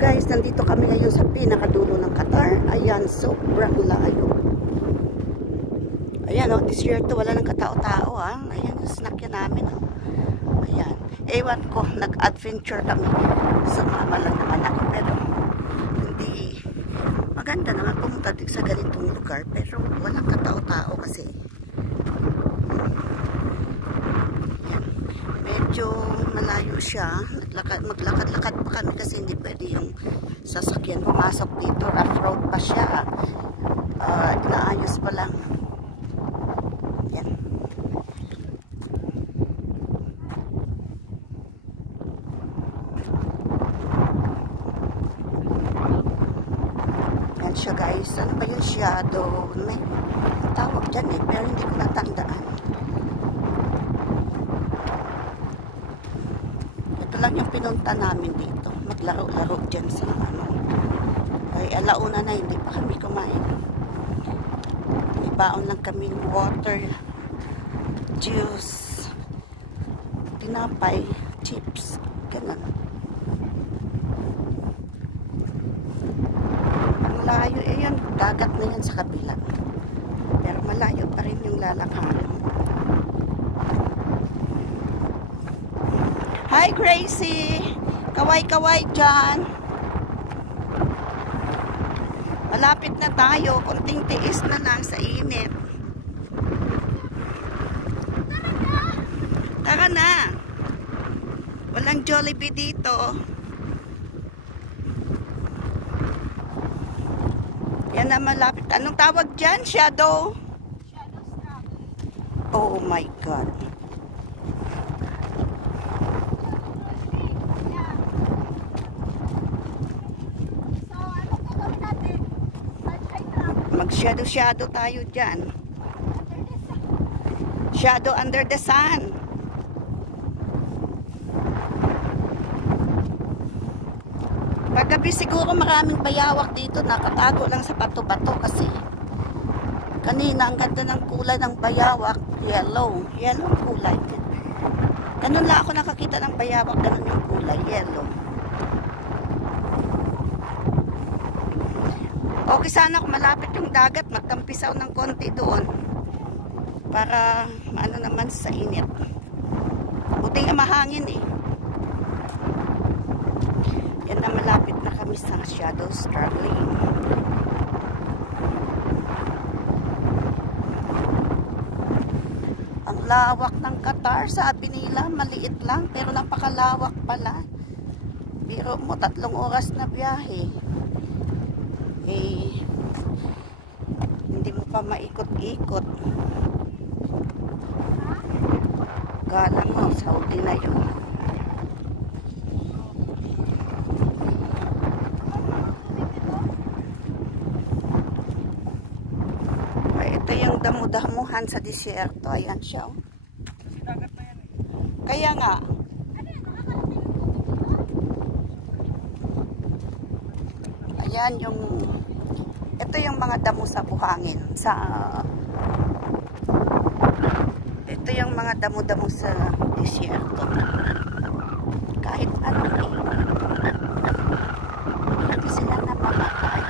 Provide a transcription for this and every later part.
Guys, nandito kami ngayon sa pinakadulo ng Qatar. Ayan, sobrang layo. Ayan, oh, desierto, wala ng katao-tao, ha. Ayan, yung sinakyan namin, oh. Ayan. Ewan ko, nag-adventure kami. Sumama lang naman ako, pero hindi maganda naman pumunta din sa ganitong lugar, pero walang katao-tao kasi. Ayan. Medyo malayo siya. Maglakad-lakad pa kami kasi hindi pwede yung sasakyan pumasok dito. Rough road pa siya. Inaayos pa lang. Yan. Yan siya, guys. Ano ba yung shadow? May tawag dyan eh, pero hindi ko natandaan. Ito lang yung pinunta namin dito. Maglaro-laro dyan sa ano. Ay, alauna na, hindi pa kami kumain. Ibaon lang kami ng water, juice, tinapay, chips, ganun. Ang layo, yan, dagat na yan sa kabila. Pero malayo pa rin yung lalakarin. Hi Gracie! Kaway-kaway dyan! Malapit na tayo, konting tiis na lang sa init. Tara na! Walang Jollibee dito. Yan na malapit. Anong tawag dyan? Shadow? Oh my God. Mag-shadow tayo dyan. Shadow under the sun. Paggabi siguro maraming bayawak dito. Nakatago lang sa bato-bato kasi kanina ang ganda ng kulay ng bayawak. Yellow. Yellow ang kulay. Ganun lang ako nakakita ng bayawak. Ganun yung kulay. Yellow. Okay sana kung malapit yung dagat, magtampisaw ng konti doon para ano naman sa init. Buti nga mahangin eh. Yan na, malapit na kami sa shadow struggling. Ang lawak ng Qatar, sabi nila maliit lang pero napakalawak pala. Biro mo 3 oras na biyahe. Eh, hindi mo pa maikot-ikot. Kala mo, Saudi na yun. Ay, ito yung damo-damuhan sa disyerto. Ayan siya. Kaya nga. Ayan yung ito yung mga damo sa buhangin ito yung mga damo-damo sa disyerto. Kahit ano hindi sila namamatay,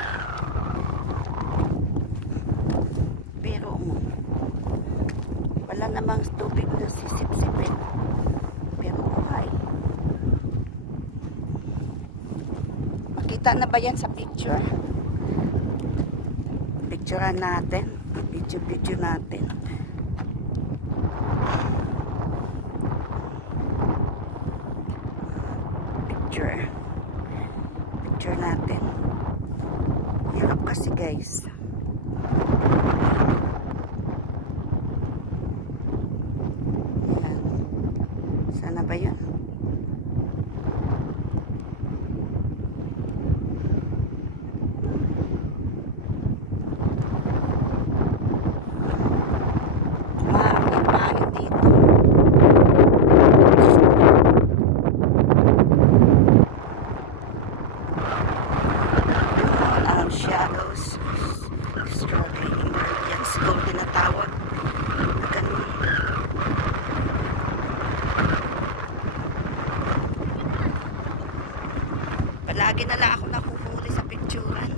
pero wala namang tubig na sisip-sipin, pero buhay. Makita na ba yan sa picture? Picturean natin. Video natin. Picture natin. Hirap kasi, guys. Ayan. Sana ba yun? Shadows. Lagi na lang ako nahuhuli sa picturean.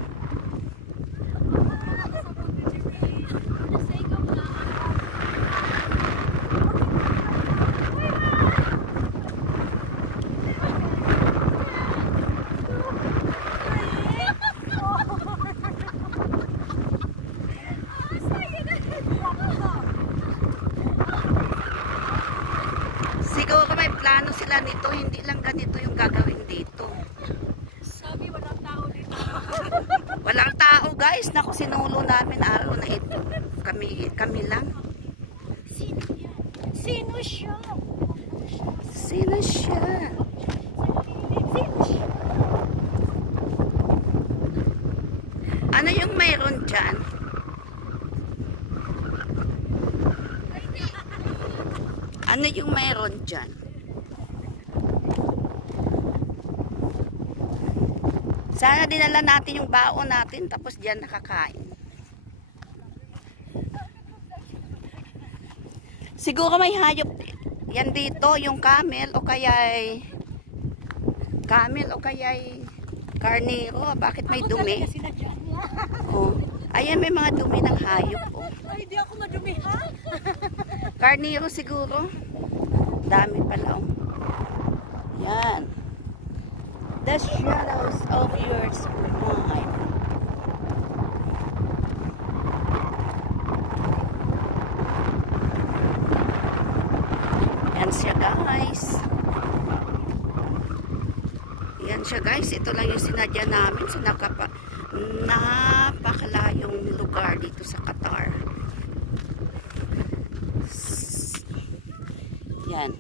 Siguro may plano sila nito, hindi lang ganito yung gagawin dito. Sabi, walang tao dito. Walang tao guys, naku sinulo namin araw na ito. Kami lang. Sino yan? Sino siya? Sino siya? Sino siya? Ano yung mayroon dyan? Ano yung mayroon dyan? Sana dinala natin yung baon natin tapos dyan nakakain. Siguro may hayop yan dito, yung camel o kaya'y karnero. Bakit may dumi? Oh. Ayan, may mga dumi ng hayop. Oh. Ay, di ako madumihan. Karnero siguro. Dami pala. Oh. Yan. The shadows of your mind. Yan siya guys. Yan siya guys. Ito lang yung sinadya namin sa napakalayong lugar dito sa Qatar. Yan.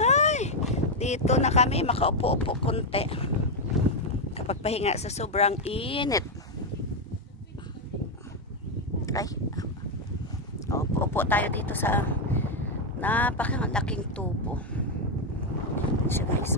Ay, dito na kami makaupo-upo konti. Kapag pahinga sa sobrang init. Ay. Upo-upo tayo dito sa napakalaking tubo. Yan siya guys.